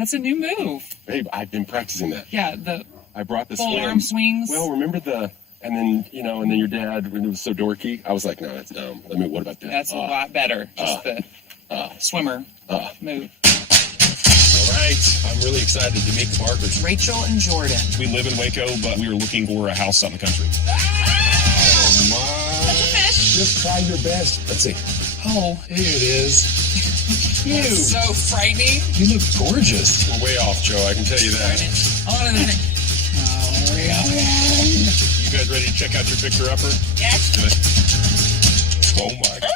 That's a new move. Babe, I've been practicing that. Yeah, I brought the full arm swings. Well, remember and then your dad, when it was so dorky, I was like, no, that's dumb. I mean, what about that? That's a lot better. Just the swimmer move. All right. I'm really excited to meet the Barkers. Rachel and Jordan. We live in Waco, but we are looking for a house out in the country. Oh, my. That's a fish. Just try your best. Let's see. Oh, Here it is. You. that's so frightening. You look gorgeous. We're way off, Joe. I can tell you that. Oh, You guys ready to check out your fixer-upper? yes. Oh, my God.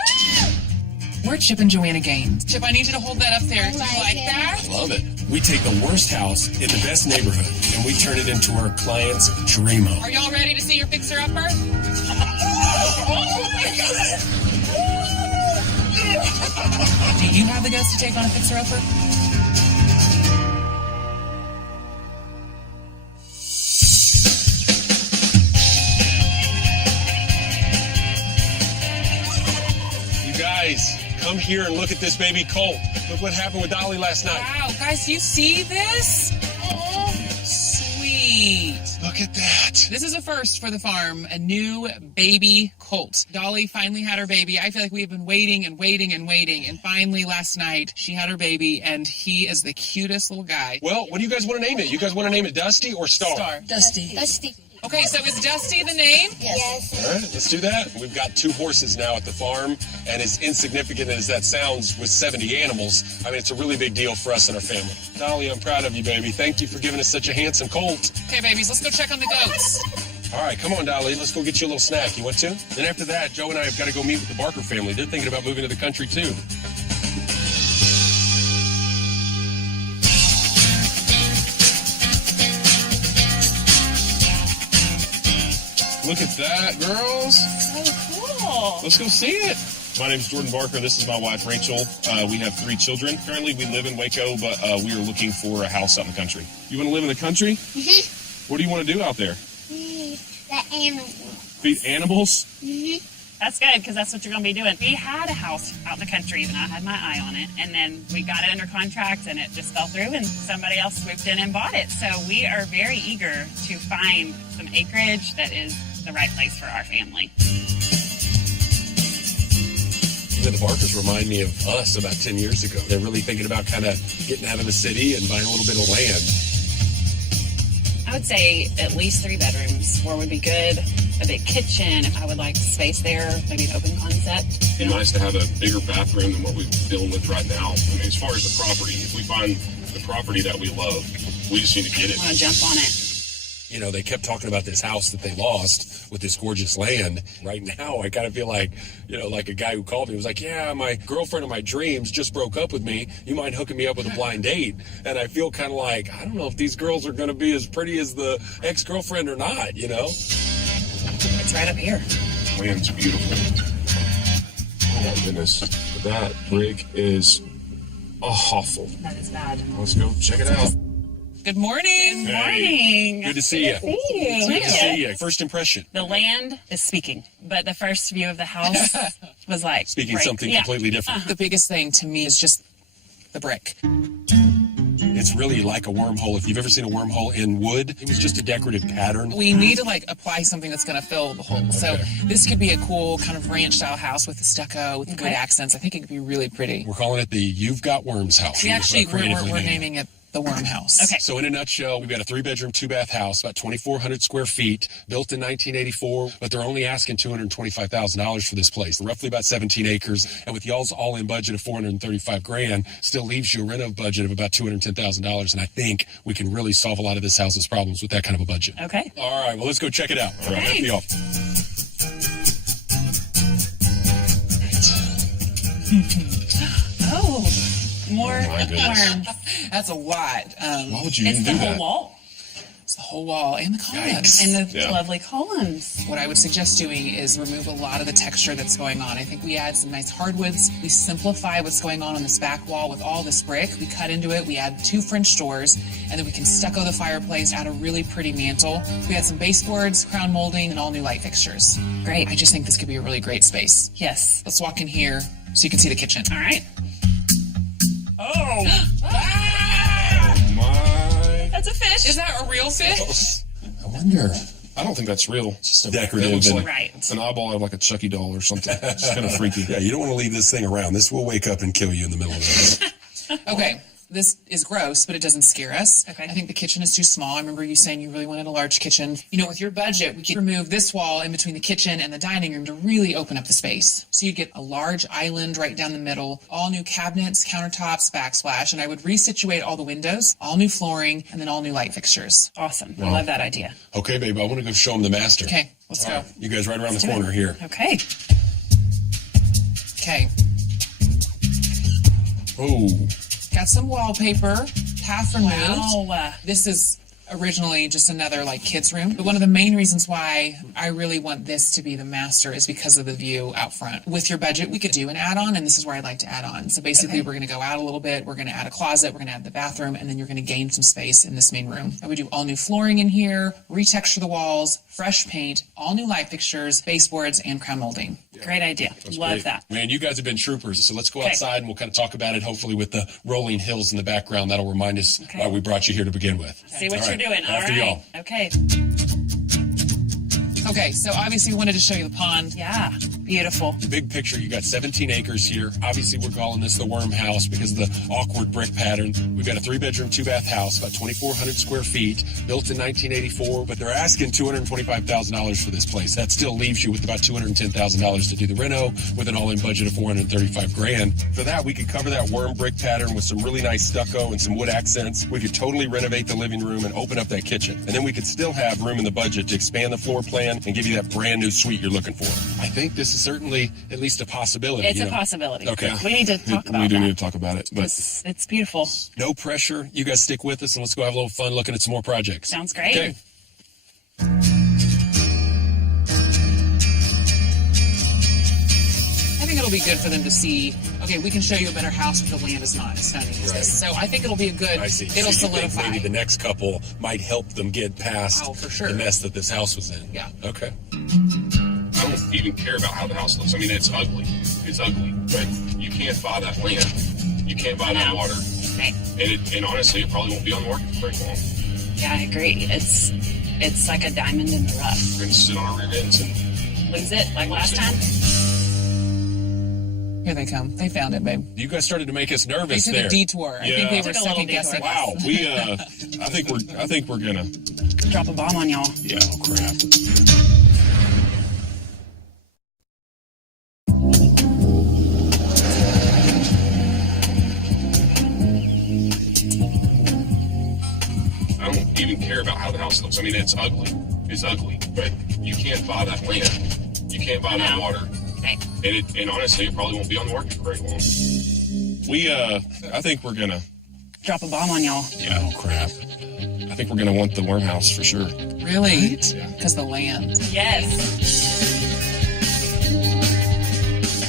We're Chip and Joanna Gaines. Chip, I need you to hold that up there. Do you like that? Love it. We take the worst house in the best neighborhood, and we turn it into our client's dream home. Are y'all ready to see your fixer-upper? Do you have the guts to take on a fixer-upper? You guys, come here and look at this baby colt. Look what happened with Dolly last night. Wow, guys, you see this? Oh, sweet. Look at that. This is a first for the farm, a new baby colt. Dolly finally had her baby. I feel like we have been waiting and waiting and waiting, and finally last night she had her baby, and he is the cutest little guy. Well, what do you guys want to name it? You guys want to name it Dusty or Star? Dusty. Dusty. Okay, so is Dusty the name? Yes. All right, let's do that. We've got 2 horses now at the farm, and as insignificant as that sounds with 70 animals, I mean, it's a really big deal for us and our family. Dolly, I'm proud of you, baby. Thank you for giving us such a handsome colt. Okay, babies, let's go check on the goats. All right, come on, Dolly. Let's go get you a little snack. You want to? Then after that, Joe and I have got to go meet with the Barker family. They're thinking about moving to the country, too. Look at that, girls. So cool. Let's go see it. My name's Jordan Barker. This is my wife, Rachel. We have 3 children. Currently, we live in Waco, but we are looking for a house out in the country. You want to live in the country? Mm-hmm. What do you want to do out there? The animal. Feed animals? Mm-hmm. That's good, because that's what you're going to be doing. We had a house out in the country, and I had my eye on it, and then we got it under contract, and it just fell through, and somebody else swooped in and bought it. So we are very eager to find some acreage that is the right place for our family. You know, the Barkers remind me of us about 10 years ago. They're really thinking about kind of getting out of the city and buying a little bit of land. I would say at least 3 bedrooms. 4 would be good. A big kitchen. If I would like space there, maybe an open concept. It'd be nice to have a bigger bathroom than what we're dealing with right now. I mean, as far as the property, if we find the property that we love, we just need to get it. I want to jump on it. You know, they kept talking about this house that they lost with this gorgeous land. Right now, I kind of feel like, you know, like a guy who called me was like, yeah, my girlfriend of my dreams just broke up with me. You mind hooking me up with a blind date? And I feel kind of like, I don't know if these girls are going to be as pretty as the ex-girlfriend or not, you know? It's right up here. Land's beautiful. Oh my goodness. That brick is awful. That is bad. Let's go check it out. Good morning. Morning. Good to see you. See you. Good to see you. First impression. The land is speaking, but the first view of the house was like Speaking right. something Yeah. completely different. The biggest thing to me is just the brick. It's really like a wormhole. If you've ever seen a wormhole in wood, it was just a decorative pattern. We need to like apply something that's going to fill the hole. So this could be a cool kind of ranch style house with the stucco, with good accents. I think it could be really pretty. We're calling it the You've Got Worms house. We actually, Creatively we're named. naming it the Worm House. Okay. So in a nutshell, we've got a 3-bedroom, 2-bath house, about 2,400 square feet, built in 1984, but they're only asking $225,000 for this place, roughly about 17 acres. And with y'all's all-in budget of $435,000, still leaves you a reno budget of about $210,000. And I think we can really solve a lot of this house's problems with that kind of a budget. Okay. All right, well, let's go check it out. All right, let's be off. Oh, more my goodness. worms. That's a lot. Why would you It's even the do whole that? wall It's the whole wall and the columns. Yikes. and the Yeah. lovely columns. What I would suggest doing is remove a lot of the texture that's going on. I think we add some nice hardwoods. We simplify what's going on this back wall with all this brick. We cut into it. We add 2 French doors, and then we can stucco the fireplace, add a really pretty mantle. We add some baseboards, crown molding, and all new light fixtures. Great. I just think this could be a really great space. Yes. Let's walk in here so you can see the kitchen. All right. Oh! That's a fish. Is that a real fish? I wonder. I don't think that's real. Just a Decorative. it looks and like- Right. An eyeball of like a Chucky doll or something. It's kind of freaky. Yeah, you don't want to leave this thing around. This will wake up and kill you in the middle of the night. Okay. This is gross, but it doesn't scare us. Okay. I think the kitchen is too small. I remember you saying you really wanted a large kitchen. You know, with your budget, we could remove this wall in between the kitchen and the dining room to really open up the space. So you'd get a large island right down the middle, all new cabinets, countertops, backsplash, and I would resituate all the windows, all new flooring, and then all new light fixtures. Awesome. I love that idea. Okay, babe, I want to go show them the master. Okay, let's go. You guys right around the do corner it. here. Okay. Okay. Oh, Got some wallpaper, half removed. Wow. This is originally just another like kids room, but one of the main reasons why I really want this to be the master is because of the view out front. With your budget, we could do an add-on, and this is where I'd like to add on. So basically, we're going to go out a little bit, we're going to add a closet, we're going to add the bathroom, and then you're going to gain some space in this main room. I would do all new flooring in here, retexture the walls, fresh paint, all new light fixtures, baseboards, and crown molding. Great idea. Love great. that. Man, you guys have been troopers. So let's go Okay. outside and we'll kind of talk about it, hopefully with the rolling hills in the background. That'll remind us why we brought you here to begin with. See what All you're right. doing. All After right. y'all. Okay. Okay, so obviously we wanted to show you the pond. Yeah. Beautiful. The big picture, you got 17 acres here. Obviously, we're calling this the worm house because of the awkward brick pattern. We've got a 3-bedroom, 2-bath house, about 2,400 square feet, built in 1984, but they're asking $225,000 for this place. That still leaves you with about $210,000 to do the reno with an all-in budget of $435,000. For that, we could cover that worm brick pattern with some really nice stucco and some wood accents. We could totally renovate the living room and open up that kitchen. And then we could still have room in the budget to expand the floor plan and give you that brand new suite you're looking for. I think this is certainly at least a possibility. It's you a know? possibility. Okay. We need to talk about We do that. need to talk about it. But It's beautiful. No pressure. You guys stick with us and let's go have a little fun looking at some more projects. Sounds great. Okay. I think it'll be good for them to see, okay, we can show you a better house if the land is not as stunning as this. So I think it'll be a good, I see. it'll So you think solidify. maybe the next couple might help them get past Oh, for sure. the mess that this house was in. Yeah. Okay. I don't even care about how the house looks. I mean, it's ugly. It's ugly. But you can't buy that land. You can't buy that No. water. Right. And honestly, it probably won't be on the market for very long. Yeah, I agree. It's like a diamond in the rough. We're going to sit on our rear ends and Lose it like last time. Here they come. They found it, babe. You guys started to make us They nervous took there. a detour. I think Yeah. they Took were a little second guessing. detour. wow, we I think we're gonna Drop a bomb on y'all. yeah. Oh crap. I don't even care about how the house looks. I mean, it's ugly. It's ugly. But you can't buy that land. You can't buy that No. water. Right. And honestly, it probably won't be on the market for very long. I think we're gonna Drop a bomb on y'all. yeah. Oh, crap. I think we're gonna want the worm house for sure. Really? Yeah. Because the land. Yes.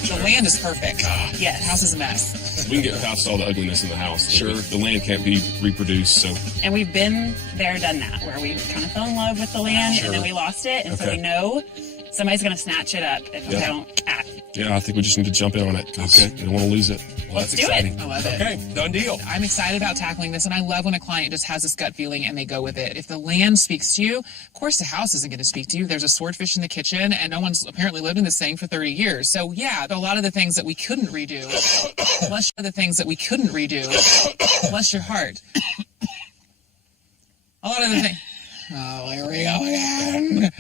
The land is perfect. The Yes. house is a mess. We can get past all the ugliness in the house. Sure. The land can't be reproduced, so And we've been there, done that, where we kind of fell in love with the land and then we lost it. And so Okay. we know somebody's going to snatch it up if we Yeah. don't act. yeah, I think we just need to jump in on it. 'Cause Okay. we don't want to lose it. Well, that's Let's do it. exciting. I love it. Okay, done deal. I'm excited about tackling this, and I love when a client just has this gut feeling and they go with it. If the land speaks to you, of course the house isn't going to speak to you. There's a swordfish in the kitchen, and no one's apparently lived in this thing for 30 years. So yeah, a lot of the things that we couldn't redo, bless your heart. A lot of the things. Oh, here we go again.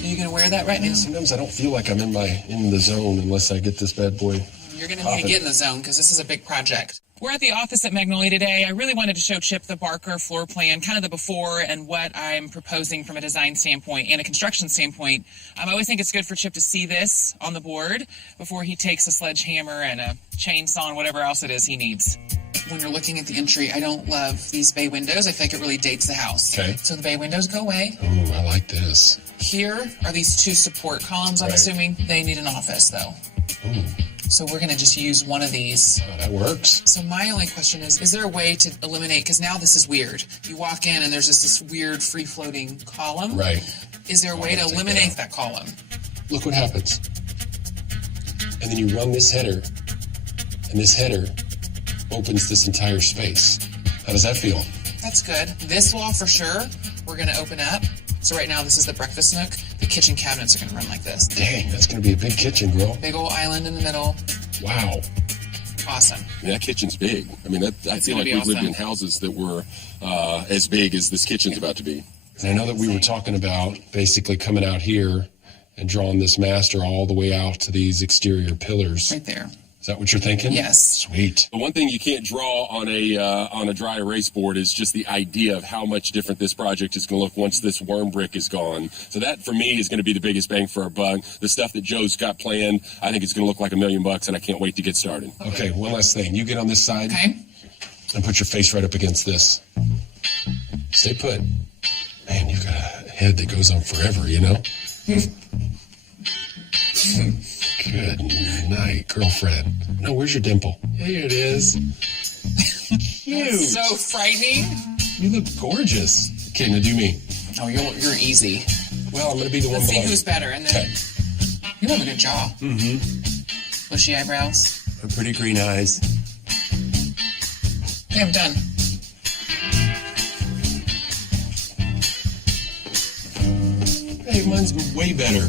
Are you going to wear that right now? Sometimes I don't feel like I'm in the zone unless I get this bad boy. You're going to need to get in the zone because this is a big project. We're at the office at Magnolia today. I really wanted to show Chip the Barker floor plan, kind of the before and what I'm proposing from a design standpoint and a construction standpoint. I always think it's good for Chip to see this on the board before he takes a sledgehammer and a chainsaw and whatever else it is he needs. When you're looking at the entry, I don't love these bay windows. I feel like it really dates the house. Okay. So the bay windows go away. Ooh, I like this. Here are these two support columns, I'm Right. assuming. They need an office, though. Ooh, So we're going to just use one of these. oh, that works. So my only question is there a way to eliminate, because now this is weird. You walk in and there's just this weird free-floating column. Right. Is there a way to eliminate that column? Look what happens. And then you run this header, and this header opens this entire space. How does that feel? That's good. This wall for sure, we're gonna open up. So right now this is the breakfast nook. The kitchen cabinets are gonna run like this. Dang, that's gonna be a big kitchen, girl. Big old island in the middle. Wow. Awesome. I mean, that kitchen's big. I mean, I feel like we've lived in houses that were as big as this kitchen's about to be. And I know that we were talking about basically coming out here and drawing this master all the way out to these exterior pillars. Right there. Is that what you're thinking? Yes. Sweet. The one thing you can't draw on a dry erase board is just the idea of how much different this project is going to look once this worm brick is gone. So that, for me, is going to be the biggest bang for our buck. The stuff that Joe's got planned, I think it's going to look like $1 million, and I can't wait to get started. Okay, one last thing. You get on this side. Okay. And put your face right up against this. Stay put. Man, you've got a head that goes on forever, you know? Good night, girlfriend. No, where's your dimple? Here it is. Cute. That's so frightening. You look gorgeous. Okay, now do me. Oh, you're easy. Well, I'm going to be the one Let's see below. who's better. And then you have a good jaw. Mm-hmm. Bushy eyebrows. Pretty green eyes. Okay, I'm done. Hey, mine's way better.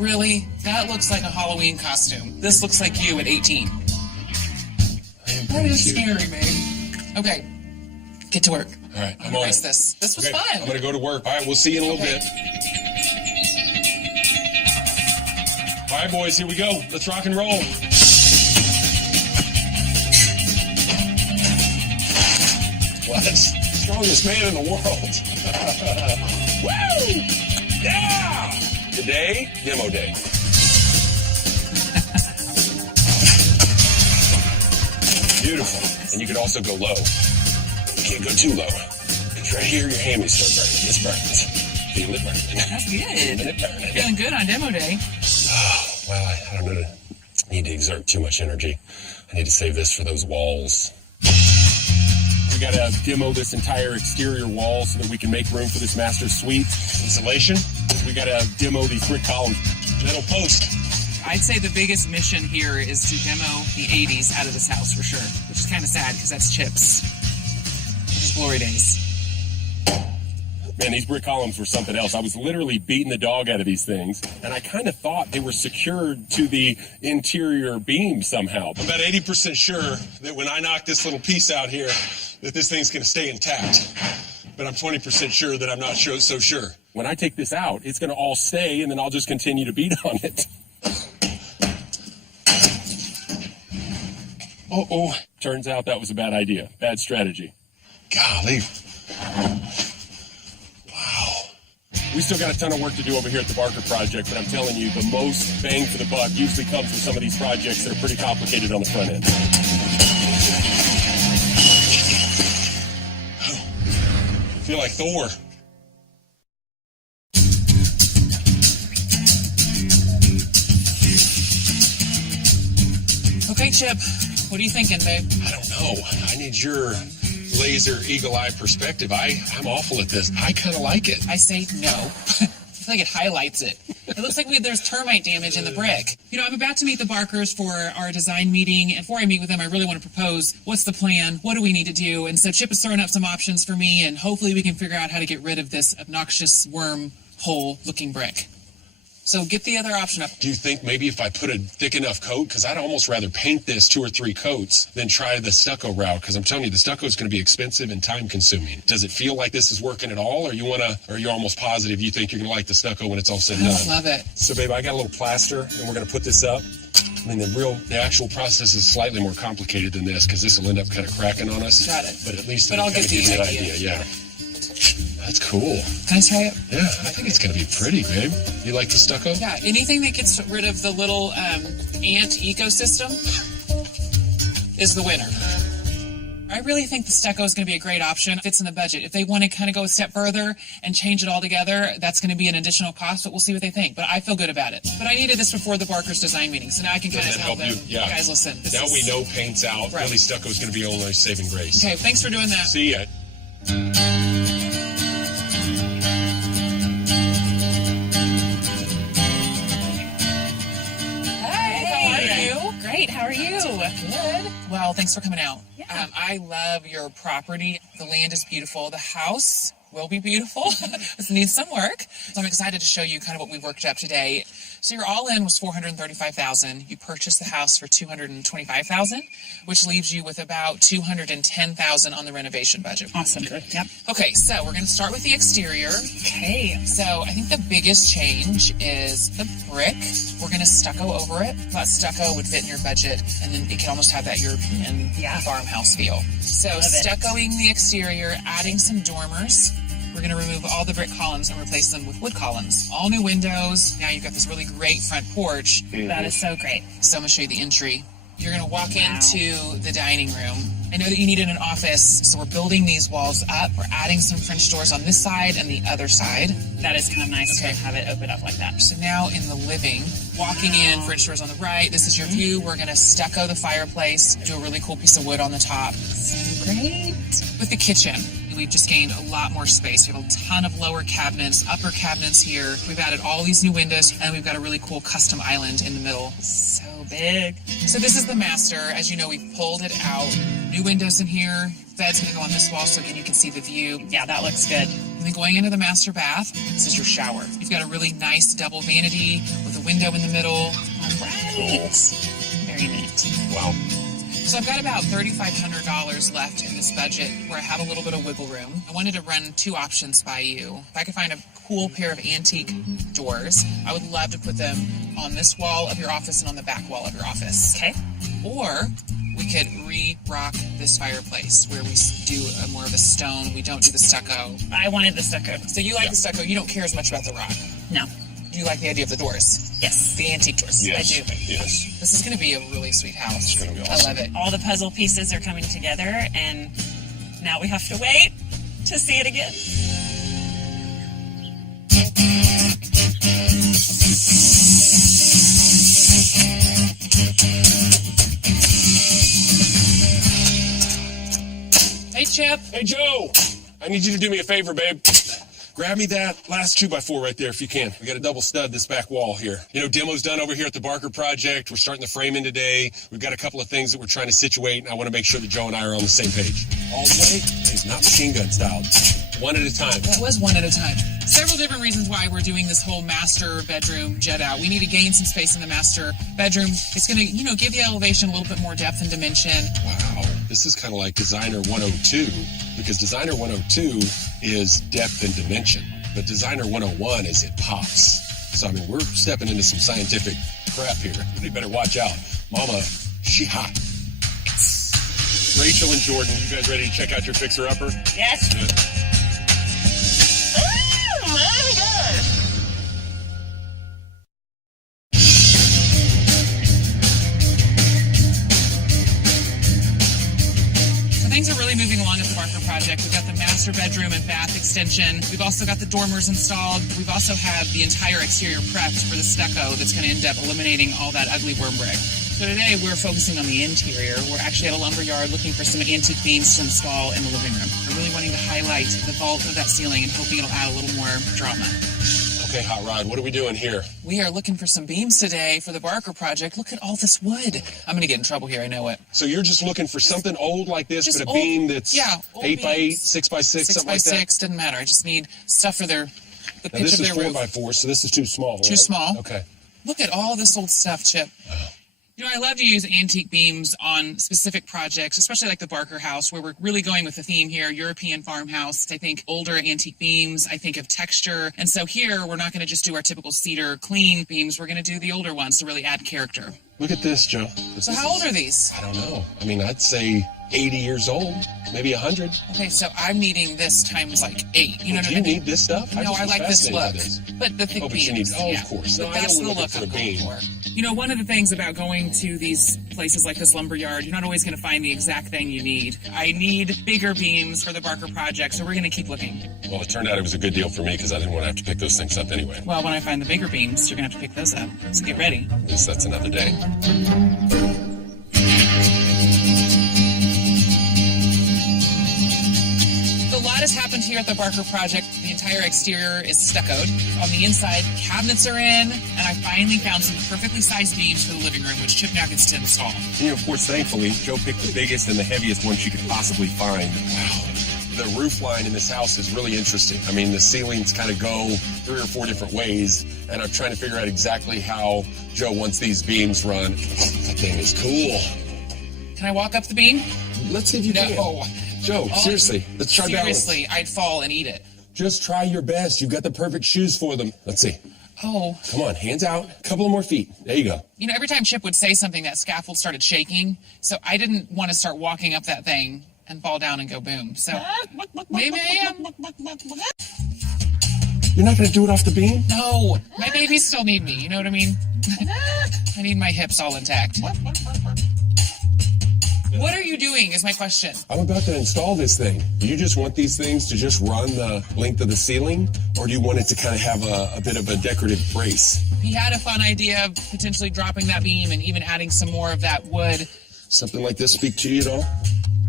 Really? That looks like a Halloween costume. This looks like you at 18. That is scary, babe. Okay. Get to work. All right, I'm gonna erase this. This was fun. I'm going to go to work. All right, we'll see you in a little bit. All right, boys, here we go. Let's rock and roll. What? Strongest man in the world. Woo! Yeah! Today, demo day. Beautiful. And you can also go low. You can't go too low. Because right here, your hammies start burning. This burns. Feel it burning. That's Feeling good. it burning. Feeling good on demo day. Well, I don't know. Need to exert too much energy. I need to save this for those walls. We got to demo this entire exterior wall so that we can make room for this master suite. Insulation. We got to demo these brick columns. Metal post. I'd say the biggest mission here is to demo the 80s out of this house for sure, which is kind of sad because that's Chip's. His glory days. Man, these brick columns were something else. I was literally beating the dog out of these things, and I kind of thought they were secured to the interior beam somehow. I'm about 80% sure that when I knock this little piece out here, that this thing's going to stay intact. But I'm 20% sure that I'm not so sure. When I take this out, it's going to all stay, and then I'll just continue to beat on it. Uh-oh. Turns out that was a bad idea. Bad strategy. Golly. We still got a ton of work to do over here at the Barker Project, but I'm telling you, the most bang for the buck usually comes with some of these projects that are pretty complicated on the front end. I feel like Thor. Okay, Chip, what are you thinking, babe? I don't know. I need your laser eagle eye perspective. I'm awful at this. I kind of like it. I say no. I feel like it highlights it. It looks like there's termite damage in the brick. You know, I'm about to meet the Barkers for our design meeting, and before I meet with them, I really want to propose what's the plan, what do we need to do, and so Chip is throwing up some options for me, and hopefully we can figure out how to get rid of this obnoxious worm hole-looking brick. So get the other option up. Do you think maybe if I put a thick enough coat, because I'd almost rather paint this 2 or 3 coats than try the stucco route, because I'm telling you, the stucco is going to be expensive and time consuming. Does it feel like this is working at all, or you're almost positive you think you're going to like the stucco when it's all said and done? I love it. So babe, I got a little plaster and we're going to put this up. I mean, the actual process is slightly more complicated than this, because this will end up kind of cracking on us. Got it. But at least I'll get the an idea. Yeah. That's cool. Can I try it? Yeah, I think it's going to be pretty, babe. You like the stucco? Yeah, anything that gets rid of the little ant ecosystem is the winner. I really think the stucco is going to be a great option. It fits in the budget. If they want to kind of go a step further and change it all together, that's going to be an additional cost, but we'll see what they think. But I feel good about it. But I needed this before the Barkers design meeting, so now I can kind of tell them, guys, listen. Now we know paint's out. Right. Really, stucco is going to be only saving grace. Okay, thanks for doing that. See ya. Well, thanks for coming out. Yeah. I love your property. The land is beautiful. The house will be beautiful. It needs some work. So I'm excited to show you kind of what we've worked up today. So your all-in was $435,000. You purchased the house for $225,000, which leaves you with about $210,000 on the renovation budget. Awesome. Yep. Okay, so we're going to start with the exterior. Okay. So I think the biggest change is the brick. We're going to stucco over it. Thought stucco would fit in your budget, and then it can almost have that European farmhouse feel. So stuccoing the exterior, adding some dormers. We're going to remove all the brick columns and replace them with wood columns. All new windows. Now you've got this really great front porch. That is so great. So I'm going to show you the entry. You're going to walk into the dining room. I know that you needed an office, so we're building these walls up. We're adding some French doors on this side and the other side. That is kind of nice to have it open up like that. So now in the living, walking in, French doors on the right. This is your view. We're going to stucco the fireplace, do a really cool piece of wood on the top. So great. With the kitchen, we've just gained a lot more space. We have a ton of lower cabinets, upper cabinets here. We've added all these new windows, and we've got a really cool custom island in the middle. So big. So this is the master. As you know, we've pulled it out. New windows in here. Bed's gonna go on this wall, so again, you can see the view. Yeah, that looks good. And then going into the master bath, this is your shower. You've got a really nice double vanity with a window in the middle. All right. Very neat. Wow. So I've got about $3,500 left in this budget where I have a little bit of wiggle room. I wanted to run two options by you. If I could find a cool pair of antique doors, I would love to put them on this wall of your office and on the back wall of your office. Okay. Or we could re-rock this fireplace where we do more of a stone. We don't do the stucco. I wanted the stucco. So you like the stucco. You don't care as much about the rock. No. You like the idea of the doors. Yes. The antique doors. Yes. I do. Yes. This is going to be a really sweet house. It's going to be awesome. I love it. All the puzzle pieces are coming together, and now we have to wait to see it again. Hey, Chip. Hey, Joe, I need you to do me a favor, babe. Grab me that last 2x4 right there if you can. We got a double stud this back wall here. You know, demo's done over here at the Barker project. We're starting the frame in today. We've got a couple of things that we're trying to situate, and I want to make sure that Joe and I are on the same page. All the way is not machine gun style. One at a time. That was one at a time. Several different reasons why we're doing this whole master bedroom jet out. We need to gain some space in the master bedroom. It's going to, give the elevation a little bit more depth and dimension. Wow. This is kind of like Designer 102, because Designer 102 is depth and dimension, but Designer 101 is it pops. So, I mean, we're stepping into some scientific crap here. You better watch out. Mama, she hot. Rachel and Jordan, you guys ready to check out your fixer-upper? Yes. Good. Oh, my gosh. Things are really moving along at the Barker project. We've got the master bedroom and bath extension. We've also got the dormers installed. We've also had the entire exterior prepped for the stucco that's going to end up eliminating all that ugly worm brick. So today we're focusing on the interior. We're actually at a lumber yard looking for some antique beams to install in the living room. We're really wanting to highlight the vault of that ceiling and hoping it'll add a little more drama. Okay, Hot Rod, what are we doing here? We are looking for some beams today for the Barker project. Look at all this wood. I'm going to get in trouble here, I know it. So you're just looking for something old like this, Just but a old- beam that's yeah, old 8x8, beams. 6x6, something like that? 6x6, doesn't matter. I just need stuff for the Now pitch this of is their roof. 4x4, so this is too small, Too right? small. Okay. Look at all this old stuff, Chip. I love to use antique beams on specific projects, especially like the Barker house, where we're really going with the theme here, European farmhouse. I think older antique beams. I think of texture. And so here, we're not going to just do our typical cedar clean beams. We're going to do the older ones to really add character. Look at this, Joe. So how old are these? I don't know. I mean, I'd say 80 years old, maybe 100. Okay, so I'm needing this times like 8. You know what Do I you mean? need this stuff? No, just I was like this fascinated by look. this. But the thick Oh, but beams. you need, yeah. of course. No, But I that's don't the look look for I'm a going beam. for. One of the things about going to these places like this lumber yard, you're not always going to find the exact thing you need. I need bigger beams for the Barker project, so we're going to keep looking. Well, it turned out it was a good deal for me because I didn't want to have to pick those things up anyway. Well, when I find the bigger beams, you're going to have to pick those up. So get ready. At least that's another day. A lot has happened here at the Barker project. The entire exterior is stuccoed. On the inside, cabinets are in, and I finally found some perfectly sized beams for the living room, which Chip now gets to install. And, of course, thankfully, Joe picked the biggest and the heaviest one she could possibly find. Wow. The roof line in this house is really interesting. I mean, the ceilings kind of go 3 or 4 different ways, and I'm trying to figure out exactly how Joe wants these beams run. That thing is cool. Can I walk up the beam? Let's see if you can. Joe, seriously, let's try balance. Seriously, I'd fall and eat it. Just try your best. You've got the perfect shoes for them. Let's see. Oh. Come on, hands out. A couple of more feet. There you go. You know, every time Chip would say something, that scaffold started shaking, so I didn't want to start walking up that thing and fall down and go boom. So maybe I am. You're not going to do it off the beam? No, my babies still need me. You know what I mean? I need my hips all intact. What are you doing is my question. I'm about to install this thing. Do you just want these things to just run the length of the ceiling? Or do you want it to kind of have a bit of a decorative brace? He had a fun idea of potentially dropping that beam and even adding some more of that wood. Something like this speak to you at all?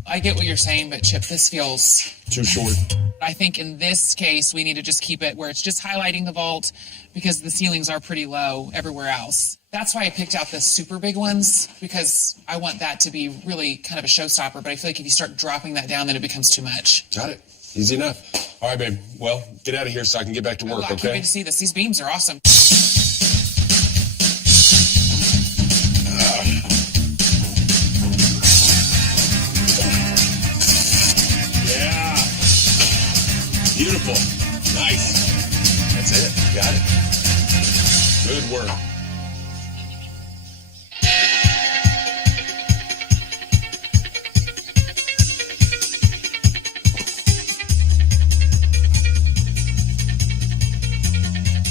I get what you're saying, but Chip, this feels too short. I think in this case, we need to just keep it where it's just highlighting the vault because the ceilings are pretty low everywhere else. That's why I picked out the super big ones, because I want that to be really kind of a showstopper. But I feel like if you start dropping that down, then it becomes too much. Got it. Easy enough. All right, babe. Well, get out of here so I can get back to work, I can't wait to see this. These beams are awesome. Beautiful. Nice. That's it. Got it. Good work.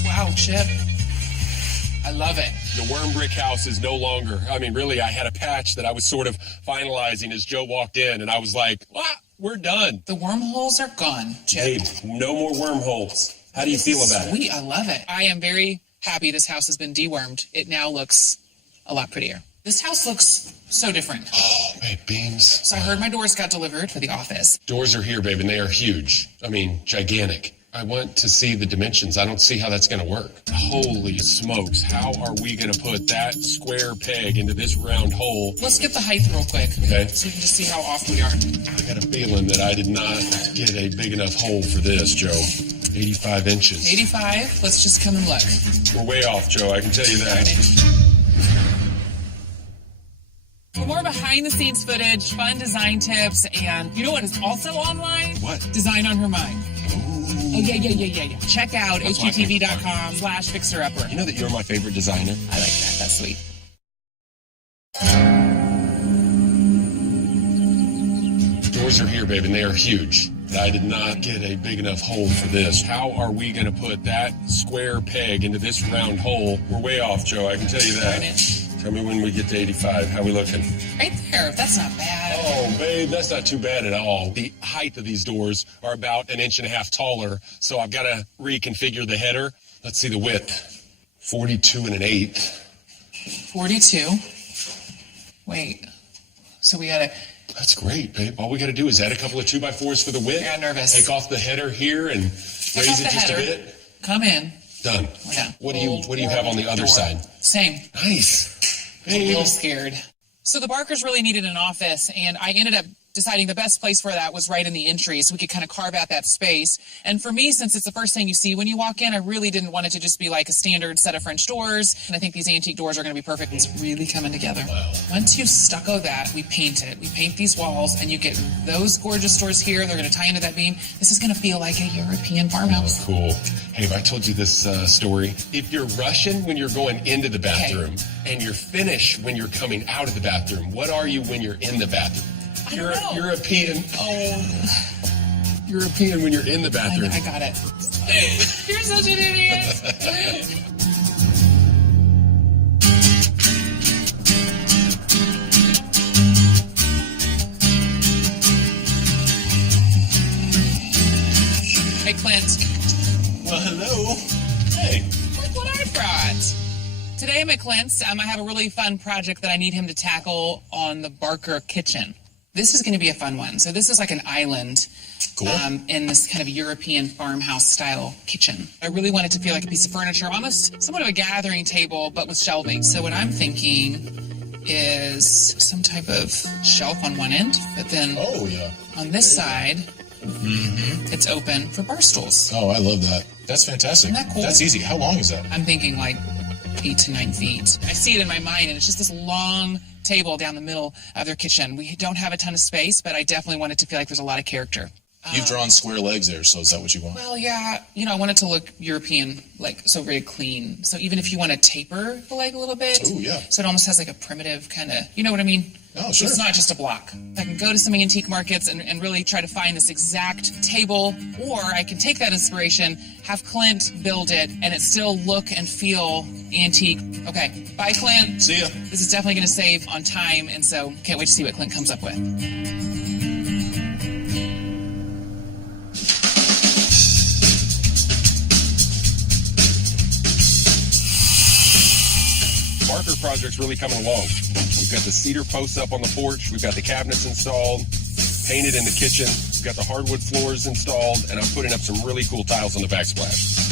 Wow, Chip. I love it. The worm brick house is no longer, really, I had a patch that I was sort of finalizing as Joe walked in, and I was like, we're done. The wormholes are gone, Chip. Babe, no more wormholes. How do you feel about it? Sweet, I love it. I am very happy this house has been dewormed. It now looks a lot prettier. This house looks so different. Oh, babe, beams. So I heard my doors got delivered for the office. Doors are here, babe, and they are huge. Gigantic. I want to see the dimensions. I don't see how that's going to work. Holy smokes. How are we going to put that square peg into this round hole? Let's get the height real quick. Okay. So you can just see how off we are. I got a feeling that I did not get a big enough hole for this, Joe. 85 inches. 85? Let's just come and look. We're way off, Joe. I can tell you that. For more behind-the-scenes footage, fun design tips, and you know what is also online? What? Design on Her Mind. Oh, yeah. Check out hgtv.com/fixerupper. You know that you're my favorite designer? I like that. That's sweet. Doors are here, babe, and they are huge. I did not get a big enough hole for this. How are we going to put that square peg into this round hole? We're way off, Joe. I can tell you that. Tell me when we get to 85. How we looking? Right there. That's not bad. Oh, babe, that's not too bad at all. The height of these doors are about 1.5 inches taller, so I've got to reconfigure the header. Let's see the width. 42 1/8. 42. Wait. So we got to... That's great, babe. All we got to do is add a couple of 2x4s for the width. Yeah, nervous. Take off the header here and raise it just a bit. Come in. Done. We're done. What do you have on the other side? Same. Nice. I'm a little scared. So the Barkers really needed an office, and I ended up deciding the best place for that was right in the entry, so we could kind of carve out that space. And for me, since it's the first thing you see when you walk in, I really didn't want it to just be like a standard set of French doors. And I think these antique doors are going to be perfect. It's really coming together. Wow. Once you stucco that, we paint it. We paint these walls, and you get those gorgeous doors here. They're going to tie into that beam. This is going to feel like a European farmhouse. Oh, cool. Hey, have I told you this story? If you're Russian when you're going into the bathroom, and you're Finnish when you're coming out of the bathroom, what are you when you're in the bathroom? You're European. Oh. European when you're in the bathroom. I got it. You're such an idiot. Hey, Clint. Well, hello. Hey. Look what I brought. Today I'm at Clint's. I have a really fun project that I need him to tackle on the Barker kitchen. This is going to be a fun one. So this is like an island Cool. In this kind of European farmhouse style kitchen. I really want it to feel like a piece of furniture, almost somewhat of a gathering table, but with shelving. So what I'm thinking is some type of shelf on one end, but then Oh, yeah. on this side, it's open for bar stools. Oh, I love that. That's fantastic. Isn't that cool? That's easy. How long is that? I'm thinking like 8 to 9 feet. I see it in my mind, and it's just this long table down the middle of their kitchen. We don't have a ton of space, but I definitely want it to feel like there's a lot of character. You've drawn square legs there, so is that what you want? Well, yeah, I want it to look European, like so very clean. So even if you want to taper the leg a little bit, Ooh, yeah. so it almost has like a primitive kind of, you know what I mean? Oh, So sure. it's not just a block. I can go to some antique markets and really try to find this exact table, or I can take that inspiration, have Clint build it, and it still look and feel antique. Okay, bye, Clint. See ya. This is definitely going to save on time, and so can't wait to see what Clint comes up with. Barker project's really coming along. We've got the cedar posts up on the porch. We've got the cabinets installed, painted in the kitchen. We've got the hardwood floors installed, and I'm putting up some really cool tiles on the backsplash.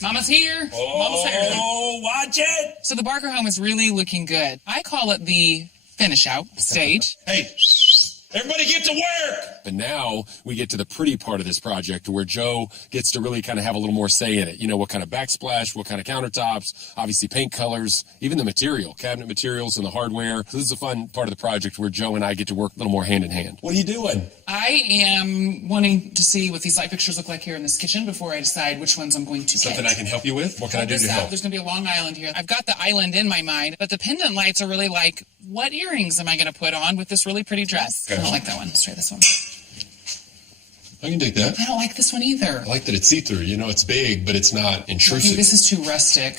Mama's here. Mama's here. Oh, watch it. So the Barker home is really looking good. I call it the finish out stage. Hey, everybody get to work. But now we get to the pretty part of this project where Joe gets to really kind of have a little more say in it. You know, what kind of backsplash, what kind of countertops, obviously paint colors, even the material, cabinet materials and the hardware. So this is a fun part of the project where Joe and I get to work a little more hand in hand. What are you doing? I am wanting to see what these light fixtures look like here in this kitchen before I decide which ones I'm going to Something get. I can help you with? What can I do This to out. help? There's going to be a long island here. I've got the island in my mind, but the pendant lights are really like, what earrings am I going to put on with this really pretty dress? Okay. I don't like that one. Let's try this one. I can dig that. I don't like this one either. I like that it's see-through. You know, it's big, but it's not I think intrusive. this is too rustic.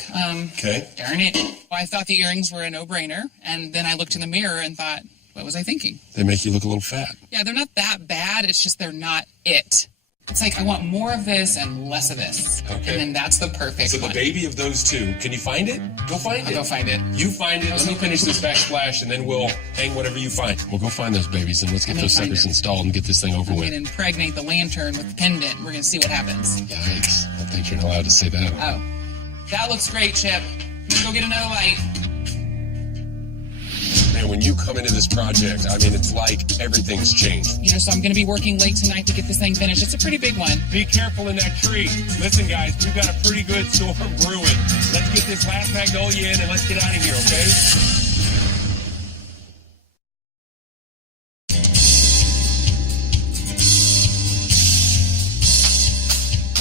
Okay. Darn it. Well, I thought the earrings were a no-brainer, and then I looked in the mirror and thought, what was I thinking? They make you look a little fat. Yeah, they're not that bad. It's just they're not it. It's like I want more of this and less of this. Okay. And then that's the perfect So the one. baby of those two, can you find it? Go find I'll it. go find it. You find it. Let me finish this backsplash, and then we'll hang whatever you find. We'll go find those babies, and let's get I'm gonna those find suckers it. installed and get this thing over I'm with. going to impregnate the lantern with the pendant. We're going to see what happens. Yikes. I think you're not allowed to say that. Oh, that looks great, Chip. Let's go get another light. Man, when you come into this project, I mean, it's like everything's changed. So I'm going to be working late tonight to get this thing finished. It's a pretty big one. Be careful in that tree. Listen, guys, we've got a pretty good storm brewing. Let's get this last magnolia in and let's get out of here, okay?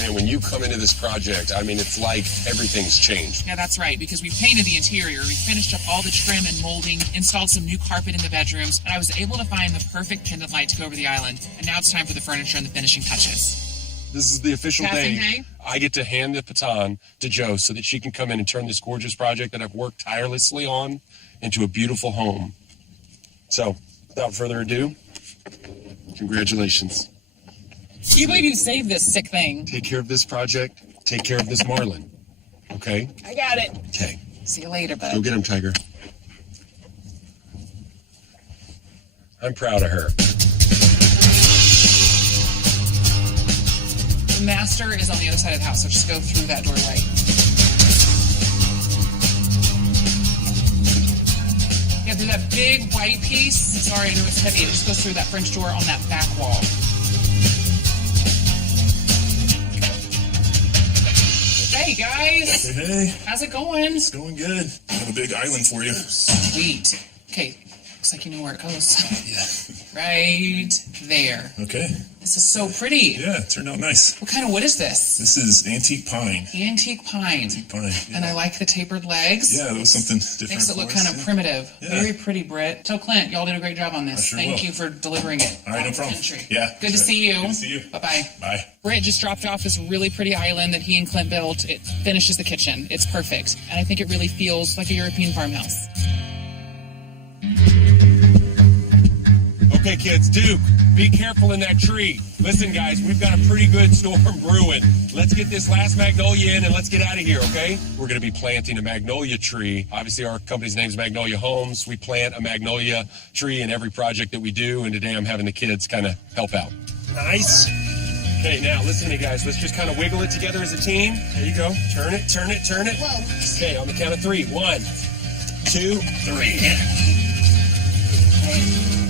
Man, when you come into this project, I mean, it's like everything's changed. Yeah, that's right, because we painted the interior, we finished up all the trim and molding, installed some new carpet in the bedrooms, and I was able to find the perfect pendant light to go over the island. And now it's time for the furniture and the finishing touches. This is the official Passing day. day? I get to hand the baton to Jo so that she can come in and turn this gorgeous project that I've worked tirelessly on into a beautiful home. So, without further ado, congratulations. Can you believe you saved this sick thing? Take care of this project. Take care of this Marlin. Okay? I got it. Okay. See you later, Go bud. get him, Tiger. I'm proud of her. The master is on the other side of the house, so just go through that doorway. Yeah, through that big white piece. Sorry, I know it's heavy. It just goes through that French door on that back wall. Hey, guys. Hey, How's it going? it's going good. I have a big island for you. Sweet. Okay, looks like you know where it goes. Yeah. Right there. Okay. This is so pretty. Yeah, it turned out nice. What kind of wood is this? This is antique pine. Antique pine. Pine. Yeah. And I like the tapered legs. Yeah, that was something different. Makes it look for us, kind of yeah. primitive. Yeah. Very pretty, Britt. Tell Clint, y'all did a great job on this. I sure Thank will. you for delivering it. All right, no Out problem. country. Yeah. Good to see you. Good to see you. Bye-bye. Bye. Britt just dropped off this really pretty island that he and Clint built. It finishes the kitchen. It's perfect. And I think it really feels like a European farmhouse. Okay, kids, Duke, Be careful in that tree. Listen, guys, we've got a pretty good storm brewing. Let's get this last magnolia in and let's get out of here, okay? We're going to be planting a magnolia tree. Obviously, our company's name is Magnolia Homes. We plant a magnolia tree in every project that we do, and today I'm having the kids kind of help out. Nice. Okay, now listen to me, guys. Let's just kind of wiggle it together as a team. There you go. Turn it, turn it, turn it. Whoa. Okay, on the count of 3. 1, 2, 3.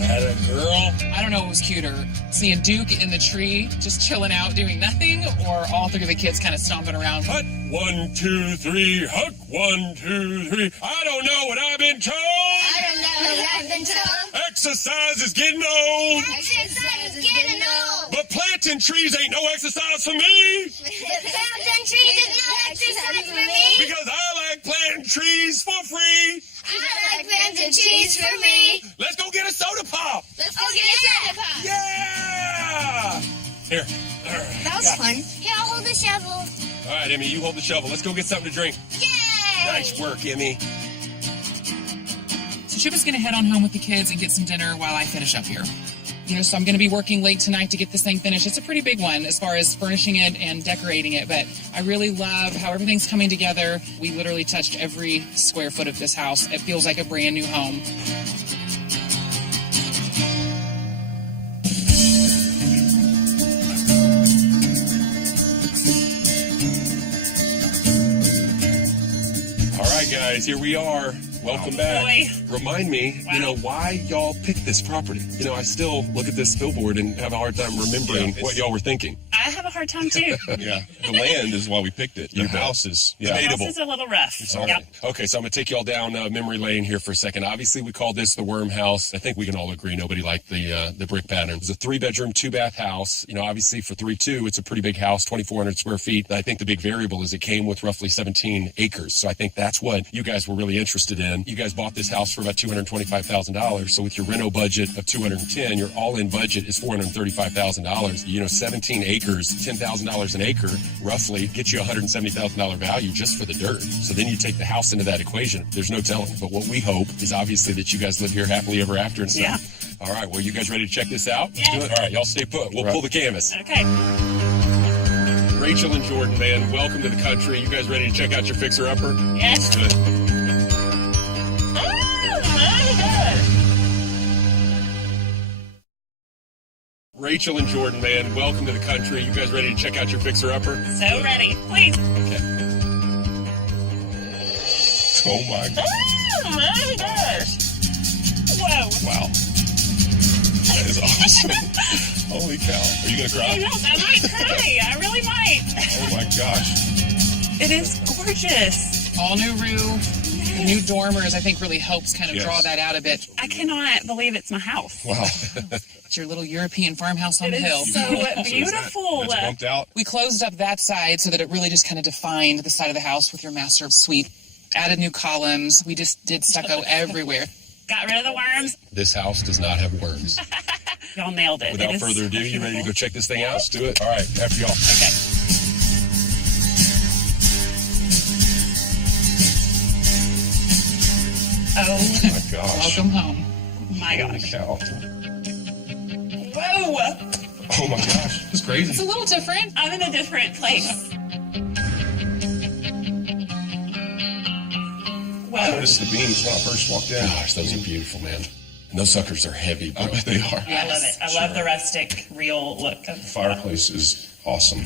Atta girl. I don't know what was cuter, seeing Duke in the tree, just chilling out, doing nothing, or all three of the kids kind of stomping around. Hut, 1, 2, 3. Huck, 1, 2, 3. I don't know what I've been told. I don't know what I've been told. Exercise is getting old. Exercise is getting old. But planting trees ain't no exercise for me. Planting trees is no exercise for me. Because I like planting trees for free. I like planting trees for me. Let's go get a soda pop. Let's go get a soda pop. Yeah. Here. All right. That was fun. Here, I'll hold the shovel. All right, Emmy, you hold the shovel. Let's go get something to drink. Yay! Nice work, Emmy. So Chip is going to head on home with the kids and get some dinner while I finish up here. So I'm going to be working late tonight to get this thing finished. It's a pretty big one as far as furnishing it and decorating it, but I really love how everything's coming together. We literally touched every square foot of this house. It feels like a brand new home. All right, guys, here we are. Welcome back. Boy. Remind me, why y'all picked this property. I still look at this billboard and have a hard time remembering what y'all were thinking. I have a hard time too. Yeah, the land is why we picked it. The house is The house is a little rough. All Yep. right. Okay, so I'm going to take y'all down memory lane here for a second. Obviously, we call this the Worm House. I think we can all agree nobody liked the brick pattern. It's a 3-bedroom, 2-bath house. Obviously for 3.2, it's a pretty big house, 2,400 square feet. I think the big variable is it came with roughly 17 acres. So I think that's what you guys were really interested in. You guys bought this house for about $225,000. So with your reno budget of $210, your all-in budget is $435,000. 17 acres, $10,000 an acre, roughly, gets you $170,000 value just for the dirt. So then you take the house into that equation. There's no telling. But what we hope is obviously that you guys live here happily ever after and stuff. Yeah. All right, well, you guys ready to check this out? Yes. Let's do it. All right, y'all stay put. We'll pull the canvas. Okay. Rachel and Jordan, man, welcome to the country. You guys ready to check out your fixer-upper? Yes. Good. Rachel and Jordan, man, welcome to the country. You guys ready to check out your fixer-upper? So ready. Please. Okay. Oh my God. Oh my gosh. Whoa. Wow. That is awesome. Holy cow. Are you going to cry? Yes, I might cry. I really might. Oh my gosh. It is gorgeous. All new roof. The new dormers, I think, really helps kind of draw that out a bit. I cannot believe it's my house. Wow. It's your little European farmhouse on It the hill. is so beautiful. That's bumped out. We closed up that side so that it really just kind of defined the side of the house with your master suite. Added new columns. We just did stucco everywhere. Got rid of the worms. This house does not have worms. Y'all nailed it. Without further ado, you ready to go check this thing out? Let's do it. All right, after y'all. Okay. Oh My gosh. Welcome home. my Holy gosh. cow. Whoa. Oh my gosh. It's It's crazy. a little different. I'm in a different place. I Whoa. noticed the beams when I first walked in. Gosh, those are beautiful, man. And those suckers are heavy, bro. I bet they are. I love it. I love the rustic, real look of The fireplace is awesome.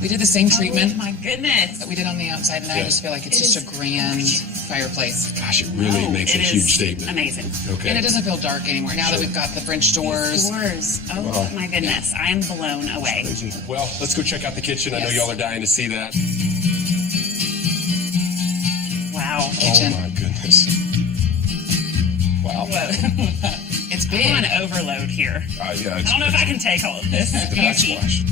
We did the same treatment Oh my goodness. that we did on the outside, and I Yeah. just feel like it's It just is a grand fireplace. Gosh, it really makes a It huge is statement. Amazing. Okay. And it doesn't feel dark anymore now that we've got the French doors. Doors. Oh my goodness. I am blown away. Crazy. Well, let's go check out the kitchen. I know Yes. y'all are dying to see that. Wow. Kitchen. Oh my goodness. Wow. Whoa. It's I'm big. on overload here. Yeah, I it's don't know if I can take all of this. the Beauty. backsplash.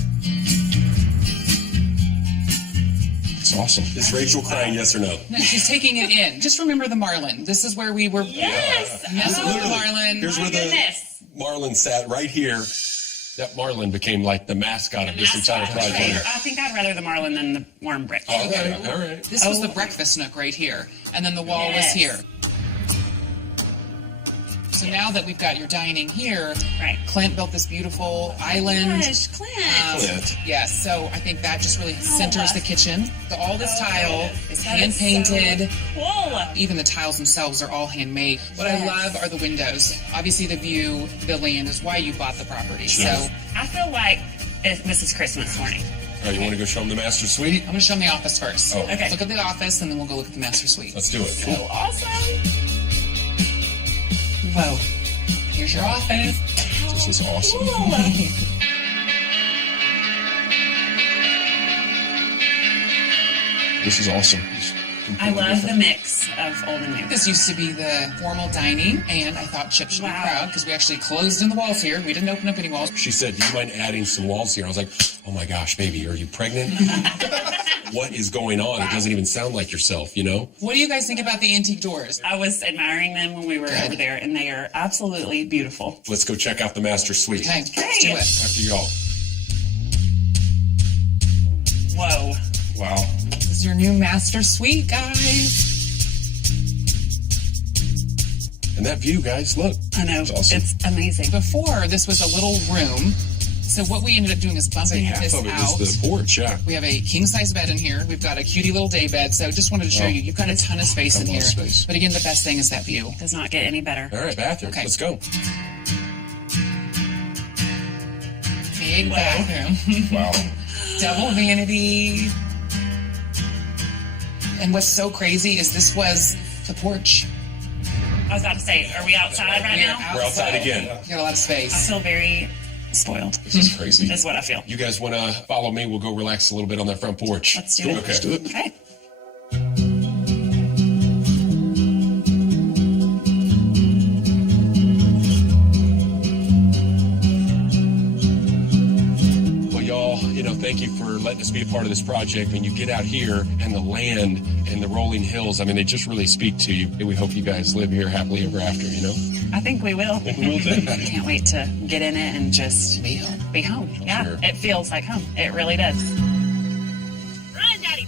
It's awesome. Is Rachel crying, yes or no? No, she's taking it in. Just remember the marlin. This is where we were. Yes. Nestled with the Literally. marlin. Here's My where the goodness. marlin sat right here. That marlin became like the mascot of this entire Mascot. project. I think I'd rather the marlin than the worm brick. All right, all right. This was the breakfast nook right here, and then the wall was Yes. here. So now that we've got your dining here, Right. Clint built this beautiful island. Gosh, Clint. Clint. Yes, so I think that just really centers the kitchen. So all this tile is That hand painted. so cool. Even the tiles themselves are all handmade. What I Yes. love are the windows. Obviously, the view, the land is why you bought the property. So I feel like this is Christmas morning. All right, you want to go show them the master suite? I'm going to show them the office first. Oh, okay. Look at the office, and then we'll go look at the master suite. Let's do it. So awesome. Whoa. Here's your office. This is awesome. Cool. This is awesome. I love the mix of old and new. This used to be the formal dining, and I thought Chip should be Wow. proud because we actually closed in the walls here. We didn't open up any walls. She said, do you mind adding some walls here? I was like, oh my gosh, baby, are you pregnant? What is going on? It doesn't even sound like yourself, you know? What do you guys think about the antique doors? I was admiring them when we were over there, and they are absolutely beautiful. Let's go check out the master suite. Okay, let's do it. After y'all. Whoa. Wow. This is your new master suite, guys. And that view, guys, look. I know. It's awesome. It's amazing. Before, this was a little room. So what we ended up doing is bumping Half this of it out. is the porch, yeah. We have a king-size bed in here. We've got a cutie little day bed. So just wanted to show you, you've got a ton of space Got a in lot here. of space. But again, the best thing is that view. Does not get any better. All right, bathroom. Okay. Let's go. Big bathroom. Wow. Double vanity. And what's so crazy is this was the porch. I was about to say, are we outside right now? We're outside again. You got a lot of I space. feel very spoiled. This is crazy. Is what I feel. You guys want to follow me? We'll go relax a little bit on that front porch. Let's do Cool. it. Okay. Let's do it. Okay. Well, y'all, thank you for letting us be a part of this project. When you get out here and the land and the rolling hills, they just really speak to you. We hope you guys live here happily ever after, I think we will. We will too. Can't wait to get in it and just Be home. be home. Yeah, Sure. it feels like home. It really does. Run, Daddy,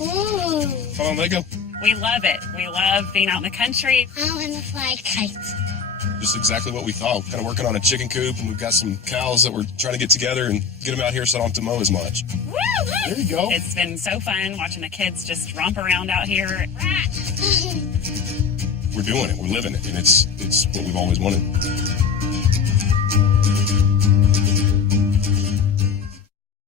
run! Ooh, Come on, let go. We love it. We love being out in the country. I want to fly kites. Just exactly what we thought. Kind of working on a chicken coop, and we've got some cows that we're trying to get together and get them out here so I don't have to mow as much. Woo, There you go. It's been so fun watching the kids just romp around out here. We're doing it. We're living it, and it's what we've always wanted.